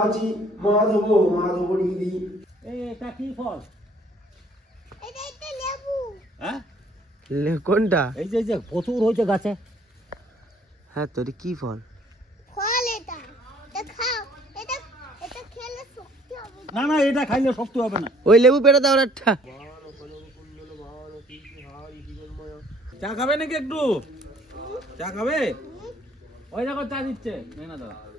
আছি মাধব মাধব দিদি এটা কি ফল? এটা একটা লেবু। হ্যাঁ? লে- কোনটা? এই যে যে প্রচুর হয়েছে গাছে। হ্যাঁ তোর কি ফল? ফল এটা। এটা খাও। এটা এটা খেলে শক্তি হবে। না না এটা খাইলে শক্তি হবে না। ওই লেবু পেড়ে দাও একটা। চা খাবে নাকি একটু? চা খাবে? ওই দেখো চা দিচ্ছে। না দাদা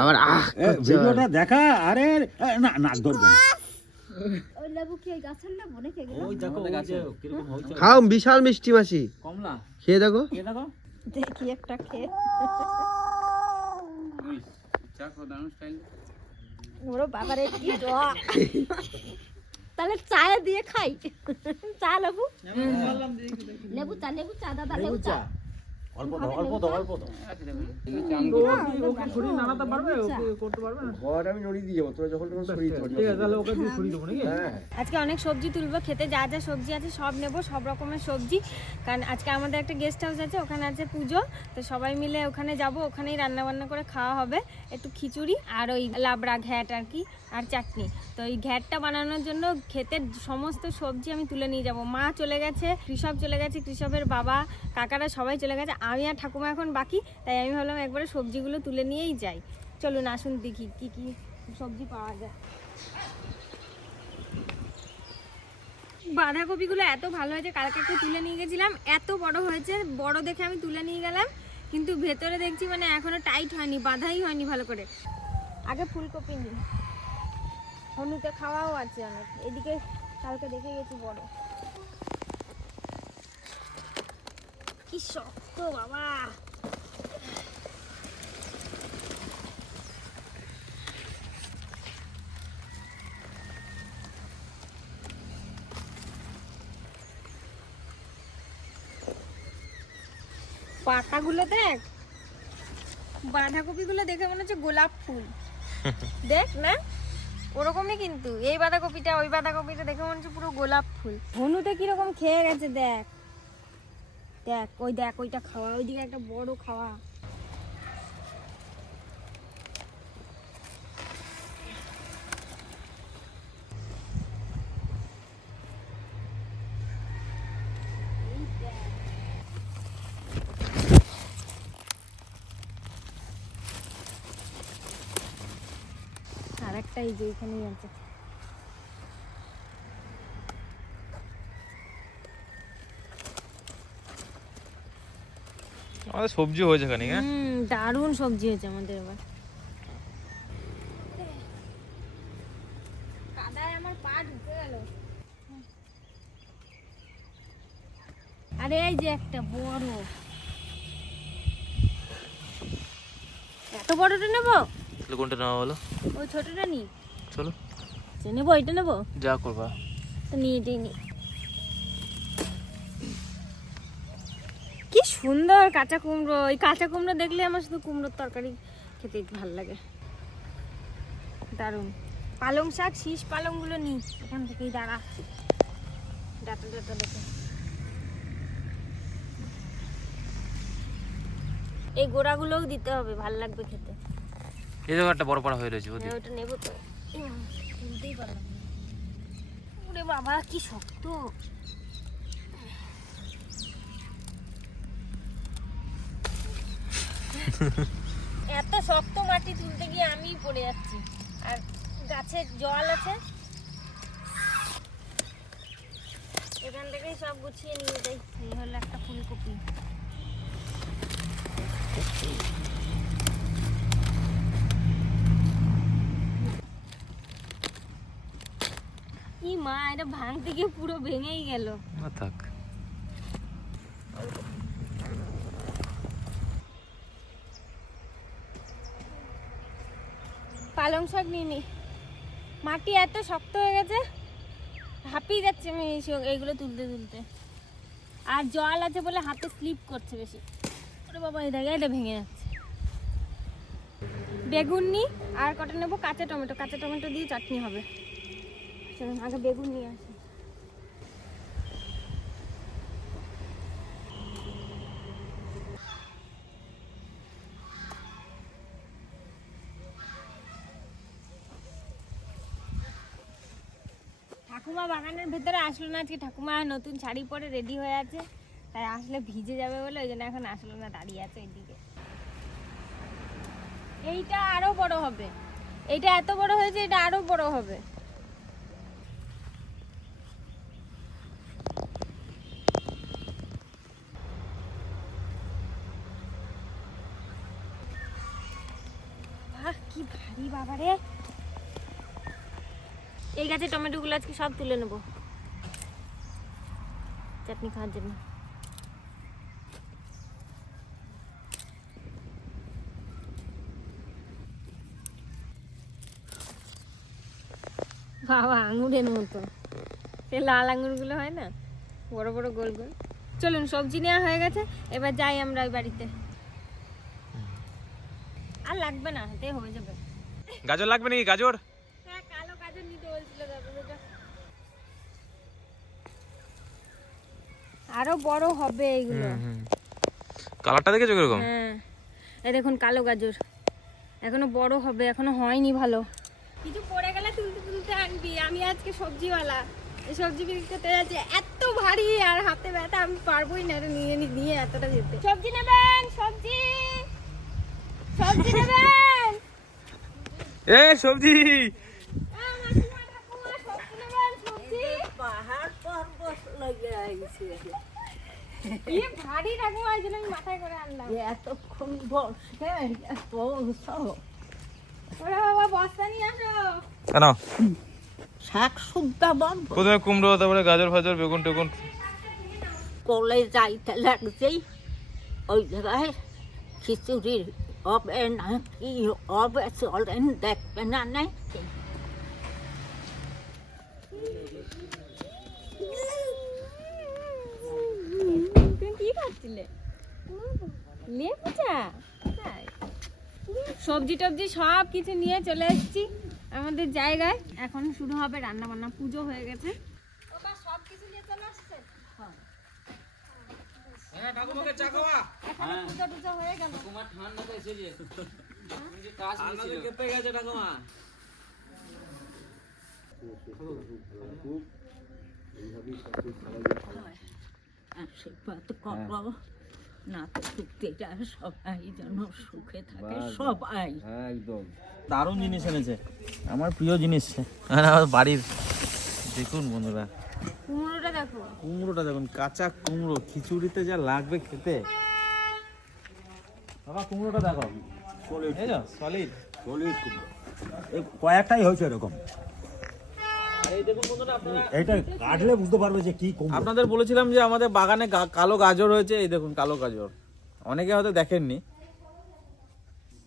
আবার আহ ভিডিওটা দেখা আরে না ধরবে না। হয়েছে। খাও বিশাল মিষ্টি মাসি কমলা? খেয়ে দেখো। দেখি। একটা খেয়ে। চা ওরে বাবারে কি তাহলে চায়ে দিয়ে খাই। চা লেবু? লেবু চা লেবু চা দাদা লেবু চা। অল্প দাও দাও দাও। আজকে অনেক সবজি তুলবো খেতে যা যা সবজি আছে সব নেব সব রকমের সবজি। কারণ আজকে আমাদের একটা গেস্ট হাউস আছে ওখানে আছে পুজো। তো সবাই মিলে ওখানে যাব ওখানেই রান্না বান্না করে খাওয়া হবে। একটু খিচুড়ি আর ওই লাবড়া ঘ্যাট আর কি আর চাটনি। তো এই ঘ্যাটটা বানানোর জন্য ক্ষেতের সমস্ত সবজি আমি তুলে নিয়ে যাব। মা চলে গেছে কৃষক চলে গেছে কৃষকের বাবা কাকারা সবাই চলে গেছে। আমি আর ঠাকুমা এখন বাকি, তাই আমি ভাবলাম একবারে সবজিগুলো তুলে নিয়েই যাই। চলুন, আসুন দেখি কি কি সবজি পাওয়া যায়। বাঁধাকপিগুলো এত ভালো হয়েছে, কালকে একটু তুলে নিয়ে গেছিলাম, এত বড় হয়েছে, বড় দেখে আমি তুলে নিয়ে গেলাম, কিন্তু ভেতরে দেখছি মানে এখনও টাইট হয়নি, বাঁধাই হয়নি ভালো করে। আগে ফুলকপি নিই। হনুতে খাওয়াও আছে অনেক, এদিকে কালকে দেখে গেছি বড়। কি শক্ত বাবা পাতাগুলো দেখ। বাঁধাকপিগুলো দেখে মনে হচ্ছে গোলাপ ফুল। দেখ না? ওরকমই কিন্তু। এই বাঁধাকপিটা ওই বাঁধাকপিটা দেখে মনে হচ্ছে পুরো গোলাপ ফুল। হনুতে কীরকম খেয়ে গেছে দেখ। দেখ, ওই দেখ, ওইটা খাওয়া, ওইদিকে একটা বড় খাওয়া। আর একটা এই যে এখানেই আছে। আমাদের সবজি হয়েছে খানিক হ্যাঁ? হুম দারুণ সবজি হয়েছে আমাদের এবার কাদায় আমার পা আরে এই যে একটা বড়। এত বড়টা নেব? তাহলে কোনটা নেওয়া বলো ওই ছোটটা নি। চলো। নেব এটা নেব? যা করবা। তো নিয়ে এটাই সুন্দর কাঁচা কুমড়ো। এই কাঁচা কুমড়ো দেখলে আমার শুধু কুমড়োর তরকারি খেতে ভালো লাগে। দারুণ। পালং শাক শীষ পালংগুলো নি এখান থেকেই দাঁড়া। ডাটা ডাটা দেখে এই গোড়াগুলোও দিতে হবে ভালো লাগবে খেতে। এই জায়গা একটা বড় পাড়া হয়ে রয়েছে ওদিকে হ্যাঁ ওটা নেব তো। তুলতেই পারলাম। ওরে বাবা কি শক্ত। এত শক্ত মাটি তুলতে গিয়ে আমিই পড়ে যাচ্ছি। আর গাছে জল আছে। এখান থেকেই সব গুছিয়ে নিয়ে যাই। এই হলো একটা ফুলকপি। মা, এটা ভাঙতে গিয়ে পুরো ভেঙেই গেল। না থাক। পালং শাক নিয়ে নি মাটি এত শক্ত হয়ে গেছে, হাঁপিয়ে যাচ্ছে আমি এই এইগুলো তুলতে তুলতে। আর জল আছে বলে হাতে স্লিপ করছে বেশি। ওরে বাবা, এই দেখে এটা ভেঙে যাচ্ছে। বেগুন নি, আর কটা নেব? কাঁচা টমেটো। কাঁচা টমেটো দিয়ে চাটনি হবে। চলুন আগে বেগুন নিয়ে আসি। ঠাকুমা বাগানের ভেতরে আসলো না, আজকে ঠাকুমা নতুন শাড়ি পরে রেডি হয়ে আছে, তাই আসলে ভিজে যাবে বলে ওই এখন আসলো না, দাঁড়িয়ে আছে এইদিকে এইটা আরও বড় হবে। এইটা এত বড় হয়েছে, এটা আরও বড় হবে। কি ভারী বাবা রে। এই গাছে টমেটোগুলো আজকে সব তুলে নেব। চাটনি খাওয়ার জন্য। বাবা আঙুরের মতো। সে লাল আঙুরগুলো হয় না? বড় বড় গোল গোল। চলুন সবজি নেওয়া হয়ে গেছে। এবার যাই আমরা ওই বাড়িতে। আর লাগবে না হাতে হয়ে যাবে। গাজর লাগবে নাকি? গাজর হ্যাঁ কালো গাজর নিতে বলছিল দাদা দাদা আরও বড় হবে এইগুলো কালারটা দেখেছ কীরকম? হ্যাঁ। এই দেখুন কালো গাজর। এখনও বড় হবে এখনও হয়নি ভালো। কিছু পড়ে গেলে তুলতে তুলতে আনবি। আমি আজকে সবজিওয়ালা। এই সবজি বিক্রি করতে যাচ্ছি। এত ভারী আর হাতে ব্যথা আমি পারবোই না এটা নিয়ে নিয়ে এতটা যেতে। সবজি নেবেন সবজি। সবজি নেবেন। এ সবজি। আ, মাসিমা, ঠাকুমা, এ ভারী ঠাকুমা এই জন্য আমি মাথায় করে আনলাম। এতক্ষণ বসে এত ওরা বাবা বস্তা নিয়ে আসো। কেন? শাক সুদ্ধা বন্ধ প্রথমে কুমড়ো তারপরে গাজর ফাজর বেগুন টেগুন? কলে যাইতে লাগছেই ওই জায়গায় খিচুড়ির হবে না কি হবে চলেন দেখবে না নাই তুমি কি খাচ্ছিলে সবজি টবজি সব কিছু নিয়ে চলে এসেছি আমাদের জায়গায়। এখন শুরু হবে রান্না বান্না পুজো হয়ে গেছে। সব কিছু নিয়ে চলে আসছে হয়ে সবাই যেন সুখে থাকে সবাই। একদম। দারুণ জিনিস এনেছে। আমার প্রিয় জিনিস। আমার বাড়ির। দেখুন বন্ধুরা। কুমড়োটা দেখো। কুমড়োটা দেখুন কাঁচা কুমড়ো খিচুড়িতে যা লাগবে খেতে। বাবা কুমড়োটা দেখো। সলিড এই কয়েকটাই হয়েছে এরকম। এই দেখুন বন্ধুরা আপনারা এইটা কাটলে বুঝতে পারবে যে কি আপনাদের বলেছিলাম যে আমাদের বাগানে কালো গাজর হয়েছে এই দেখুন কালো গাজর। অনেকে হয়তো দেখেননি।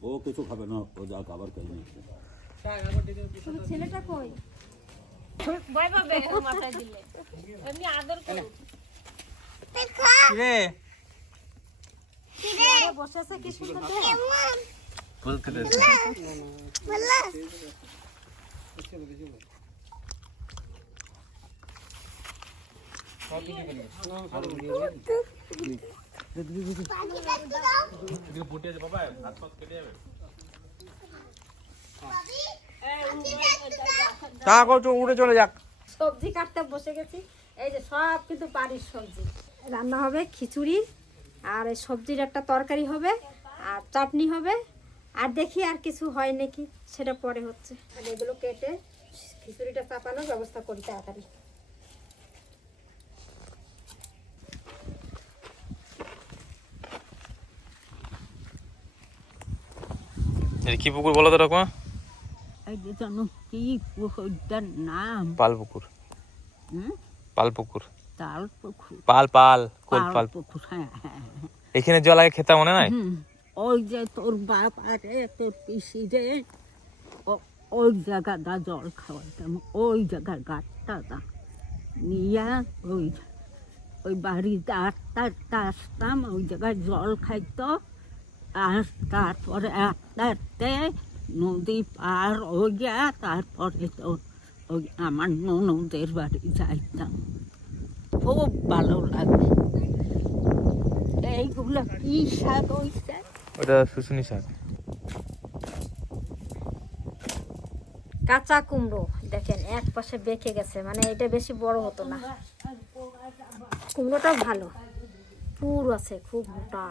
ও কিছু খাবে না ও যা খাবার খেয়ে ছেলেটা কই? ভয় পাবে মাথায় দিলে। এমনি আদর করো। রে বসে আছে কি সুন্দর তা করছ উড়ে চলে যাক। সবজি কাটতে বসে গেছি। এই যে সব কিন্তু বাড়ির সবজি। রান্না হবে খিচুড়ি, আর এই সবজির একটা তরকারি হবে, আর চাটনি হবে, আর দেখি আর কিছু হয় নাকি, সেটা পরে হচ্ছে। আর এগুলো কেটে খিচুড়িটা চাপানোর ব্যবস্থা করি তাড়াতাড়ি। কি পুকুর বলো তো ঠাকুমা কি পুকুরটার নাম? পাল পুকুর। পাল পুকুর। তাল পুকুর। পাল পাল কোল পাল পাল? পুকুর হ্যাঁ হ্যাঁ হ্যাঁ। এখানে জল আগে খেতে মনে নাই? ওই যে তোর বাপ আরে তোর পিসি রে ওই জায়গাটা জল খাওয়াইতাম ওই জায়গার গাছটা দা নিয়ে ওই ওই বাড়িতে আটটা আটটা আসতাম ওই জায়গায় জল খাইতো। আর তারপরে আটটা আটটে নদী পার হইয়া তারপরে তো ওই আমার ননদের বাড়ি যাইতাম। খুব ভালো লাগে। এইগুলো কি শাক হইছে? ওটা শুশুনি শাক কাঁচা কুমড়ো দেখেন এক পাশে বেঁকে গেছে মানে এটা বেশি বড় হতো না। কুমড়োটা ভালো। পুর আছে খুব মোটা।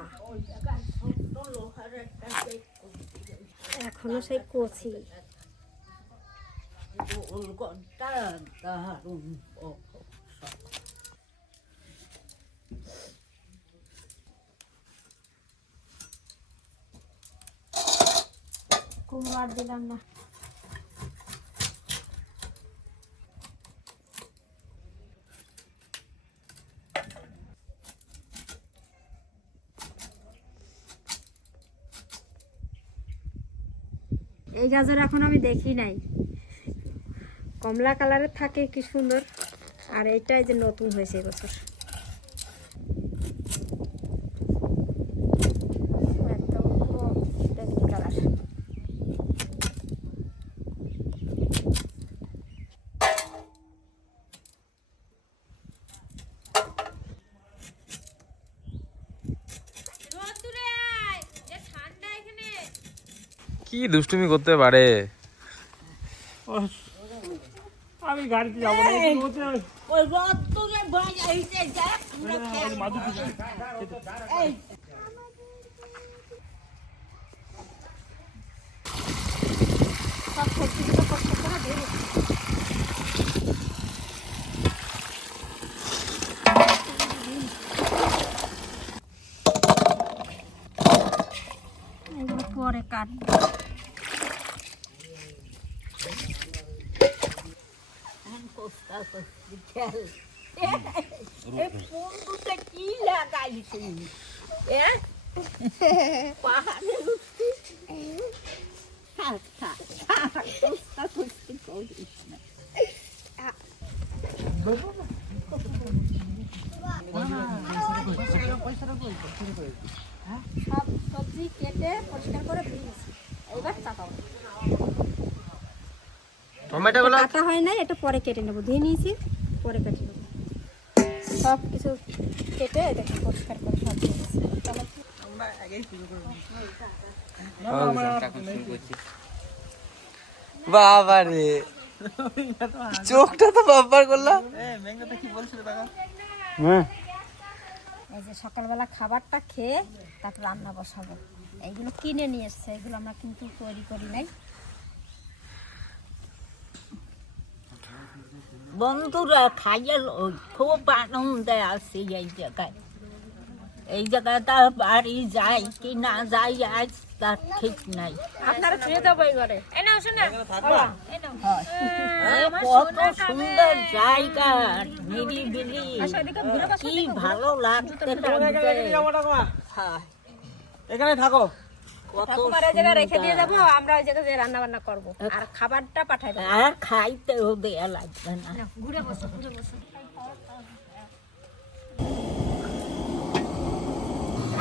এখনও সেই কচি। কুমড়ার দিলাম না। এই গাজর এখন আমি দেখি নাই। কমলা কালারের থাকে, কি সুন্দর। আর এইটাই যে নতুন হয়েছে এবছর একদম পুরো বেগুনি কালার কি দুষ্টুমি করতে পারে? আমি গাড়িতে যাব না যা পুরো খেয়ে এই সব সবজিগুলো কষ্ট করে দিয়ে দিচ্ছি। এগুলো পরে কাটবো কোস্তা কি লাগাইছি? সব সবজি কেটে পরিষ্কার করে এবার টমেটো গুলো কাটা হয় না এটা পরে কেটে নেব। ধুয়ে নিয়েছি। পরে কেটে নেব সব কিছু কেটে দেখো পরিষ্কার করে সব। বাবা রে। চোখটা তো করলাম হ্যাঁ। এই যে সকালবেলা খাবারটা খেয়ে তারপর রান্না বসাবো। এইগুলো কিনে নিয়ে এসছে এগুলো আমরা কিন্তু তৈরি করি নাই। বন্ধুরা খাইয়ে খুব আনন্দে আছি এই জায়গায় এই জায়গাটা বাড়ি যাই কি না যাই আজ তার ঠিক নাই আপনারা ছুঁয়ে যাব এই ঘরে এ নাও শোনা এ কত সুন্দর জায়গা নিরিবিলি কি ভালো লাগতে হ্যাঁ, এখানে থাকো কত এই জায়গায় রেখে দিয়ে। যাব আমরা ওই জায়গায় রান্না বান্না করব। আর খাবারটা পাঠাই দেবো। আর খাইতে দেয়া লাগবে না। ঘুরে বসো ঘুরে বসো।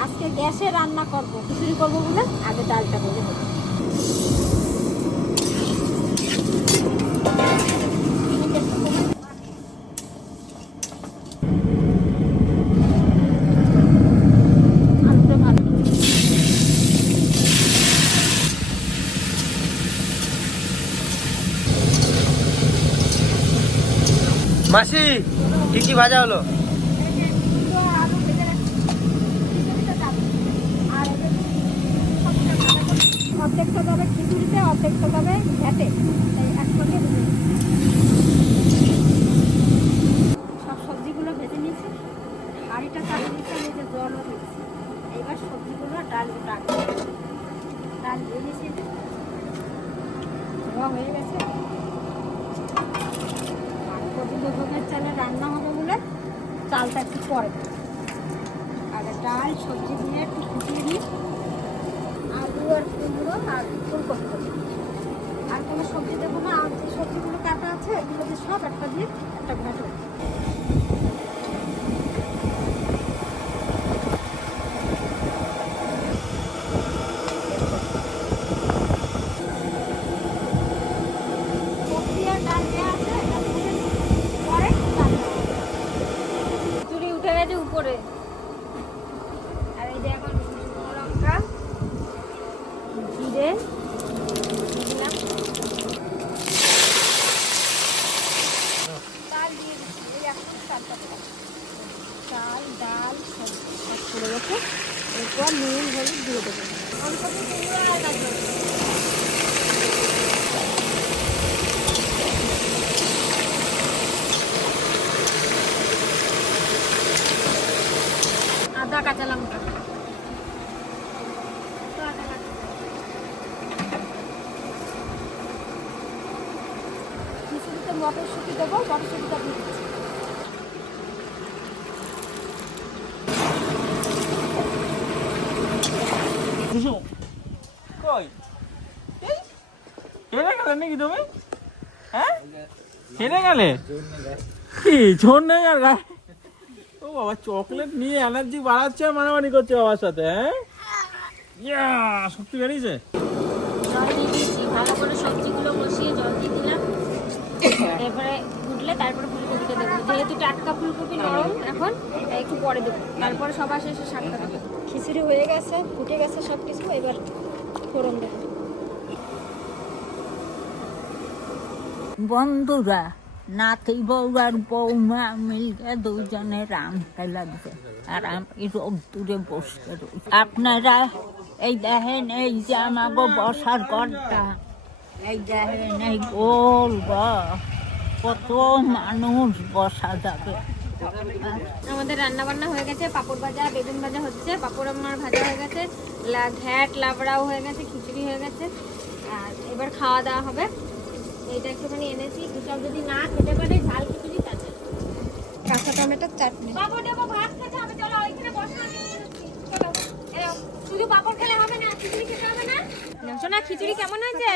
আজকে গ্যাসে রান্না করব খিচুড়ি করব বলে আগে ডালটা বলে দেবো মাসি কি কি ভাজা হলো? অর্ধেক হবে খিচুড়িতে অর্ধেকটা হবে ঘ্যাটে এই একসঙ্গে ভেজে নিচ্ছি। সব সবজিগুলো ভেজে নিয়েছি হাঁড়িটা চালিয়ে নিচ্ছি আমি যে জলও দিচ্ছি এইবার সবজিগুলো ডাল রাখব ডাল দিয়ে নিয়েছি যে। ধোয়া হয়ে গেছে আর গোবিন্দভোগের চালে রান্না হবে বলে চালটা একটু পরে দেবো। আগে ডাল সবজি দিয়ে একটু ফুটিয়ে নিই আলু আর কুমড়ো আর ফুলকপি দেবো। আর কোনো সবজি দেবো না আর যে সবজিগুলো কাটা আছে এগুলো দিয়ে সব একটা দিয়ে একটা ঘাটো সবজি আর ডাল দেওয়া আছে এটা ভেজে নিই। পরে ডাল দেবো। চুরি উঠে গেছে উপরে আর এই যে এখন শুকনো লঙ্কা জিরে দিলাম ফুলকপি কুমড়ো আর গাজর কাঁচা লঙ্কা। খিচুড়িতে মটরশুঁটি দেবো মটরশুঁটিটা দিয়ে দিচ্ছি। কই? হেরে গেলে নাকি তুমি? হ্যাঁ? হেরে গেলে? কি ঝোর নেই আর গায়ে? বাবা চকলেট নিয়ে এনার্জি বাড়াচ্ছে আর মানামানি করছে বাবার সাথে হ্যাঁ? ইয়া সত্যি বেরিয়েছে? জল দিয়ে দিয়েছি ভালো করে সবজিগুলো বসিয়ে জল দিয়ে দিলাম। ফুটলে তারপরে ফুলকপিটা দেবো। যেহেতু টাটকা ফুলকপি নরম এখন তাই একটু পরে দেবো। তারপরে সবার শেষে শাকটা দেবো। খিচুড়ি হয়ে গেছে ফুটে গেছে সব কিছু এবার ফোড়ন দেবো। বন্ধুরা নাতি বউ আর বউ বৌমা মিলকে দুজনে রামতে লাগবে আর আমি রোদ্দুরে বসতে আপনারা এই দেখেন, এই যে আমাকে বসার ঘরটা। এই দেখেন, এই গোল। কত মানুষ বসা যাবে। আমাদের রান্না বান্না হয়ে গেছে, পাপড় ভাজা, বেগুন ভাজা হচ্ছে, পাপড় আমার ভাজা হয়ে গেছে ঘ্যাট, লাবড়াও হয়ে গেছে, খিচুড়ি হয়ে গেছে। আর এবার খাওয়া দাওয়া হবে। এইটা একটুখানি এনেছি দুসব যদি না খেতে পারে ঝাল খিচুড়ি তাতে। কাঁচা টমেটোর চাটনি। পাপড় দেবো ভাত খেতে হবে চলো ওইখানে বসো আমি চলো। এও, শুধু পাপড় খেলে হবে না খিচুড়ি খেতে হবে না? শোনা খিচুড়ি কেমন হয়েছে?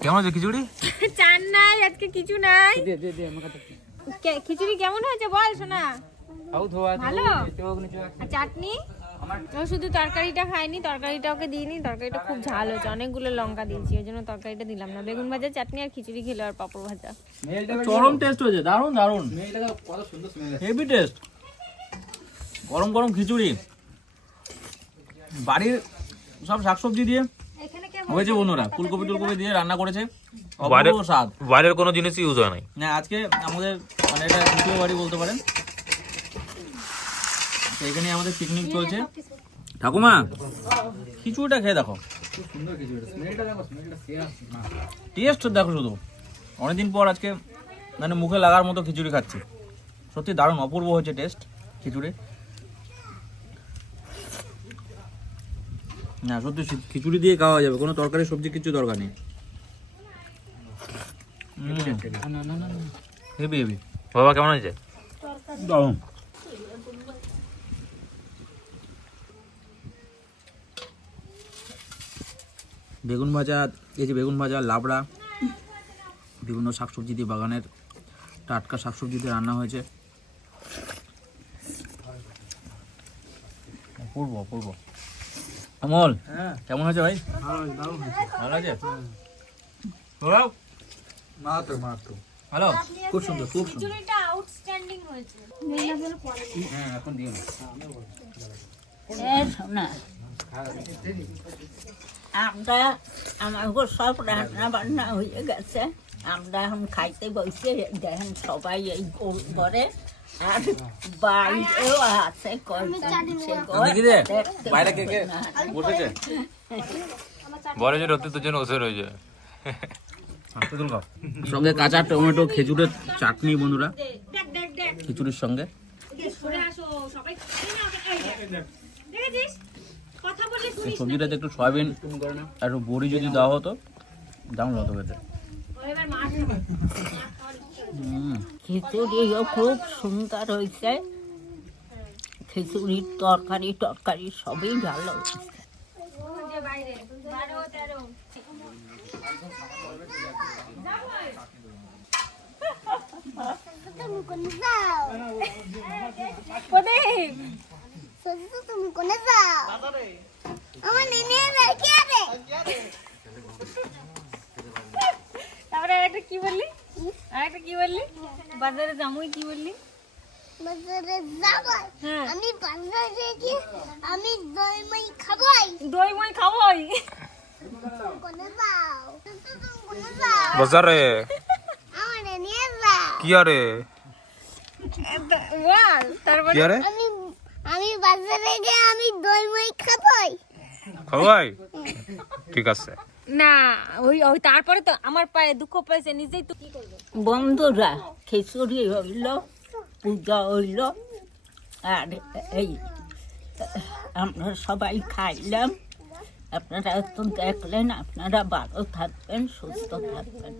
কেমন আছে খিচুড়ি? চান নাই আজকে কিছু নাই। কে- খিচুড়ি কেমন হয়েছে বল শোনা। ভালো? আর চাটনি? ও শুধু তরকারিটা খাইনি তরকারিটা ওকে দিইনি তরকারিটা খুব ঝাল হয়েছে অনেকগুলো লঙ্কা দিয়েছি ওই জন্য তরকারিটা দিলাম না। বেগুন ভাজা চাটনি আর খিচুড়ি খেলো আর পাপড় ভাজা। চরম টেস্ট হয়েছে দারুণ দারুণ। হেভি টেস্ট গরম গরম খিচুড়ি। বাড়ির সব শাকসবজি দিয়ে হয়েছে বন্ধুরা ফুলকপি টুলকপি দিয়ে রান্না করেছে। বাইরের কোনো জিনিস ইউজ হয় নাই। না আজকে আমাদের মানে এটা দ্বিতীয় বাড়ি বলতে পারেন। তো এখানে আমাদের পিকনিক চলছে। ঠাকুমা খিচুড়িটা খেয়ে দেখো। টেস্ট দেখো শুধু। অনেকদিন পর আজকে মানে মুখে লাগার মতো খিচুড়ি খাচ্ছি। সত্যি দারুণ অপূর্ব হয়েছে টেস্ট খিচুড়ি। না সত্যি খিচুড়ি দিয়ে খাওয়া যাবে কোনো তরকারি সবজি কিছু দরকার নেই। হেভি হেভি বাবা কেমন আছে দারুণ। বেগুন ভাজা এই যে বেগুন ভাজা লাবড়া বিভিন্ন শাকসবজি দিয়ে বাগানের টাটকা শাকসবজি দিয়ে রান্না হয়েছে। অপূর্ব অপূর্ব অমল কেমন হয়েছে ভাই? ভালো আছে? তোরাও? ভালো? খুব সুন্দর খুব সুন্দর। আউটস্ট্যান্ডিং হয়েছে। হ্যাঁ এখন দিও না। এ শোনা আমরা আমার ঘর সব রান্না বান্না হয়ে গেছে। আমরা এখন খাইতে বসে দেখেন সবাই এই আর বাইরেও আছে ঘর। বসেছে? বলে যে রত্তি দুজন ওসে রয়েছে। সঙ্গে কাঁচা টমেটো খেজুরের চাটনি বন্ধুরা খিচুড়ির সঙ্গে। সবজিটাতে একটু সয়াবিন আর একটু বড়ি যদি দেওয়া হতো দারুণ হতো খেতে। খিচুড়িও খুব। সুন্দর হয়েছে। খিচুড়ির তরকারি টরকারি সবই ভালো হয়েছে। প্রদীপ। সত্যি তুমি কোনে যাও? আমার নেনে তারপরে আরেকটা কি বললি? আরেকটা কি বললি? বাজারে জামুই কি বললি? বাজারে যাবাই। হ্যাঁ। আমি বাজারে গিয়ে আমি দই মই খাবাই। দই মই খাবোই। তুমি কোনে যাও? তুমি কোনে যাও? বাজারে। আমার নেনে যাও কি আরে? বল তারপরে? আমি আমি বাজারে গিয়ে আমি দই মই খাবাই। সবাই ঠিক আছে। না ওই ওই তারপরে তো আমার পায়ে দুঃখ পেয়েছে নিজেই তো কি করবে বন্ধুরা খিচুড়ি হইল পূজা হইল আর এই আমরা সবাই খাইলাম। আপনারা তো দেখলেন আপনারা ভালো থাকবেন সুস্থ থাকবেন।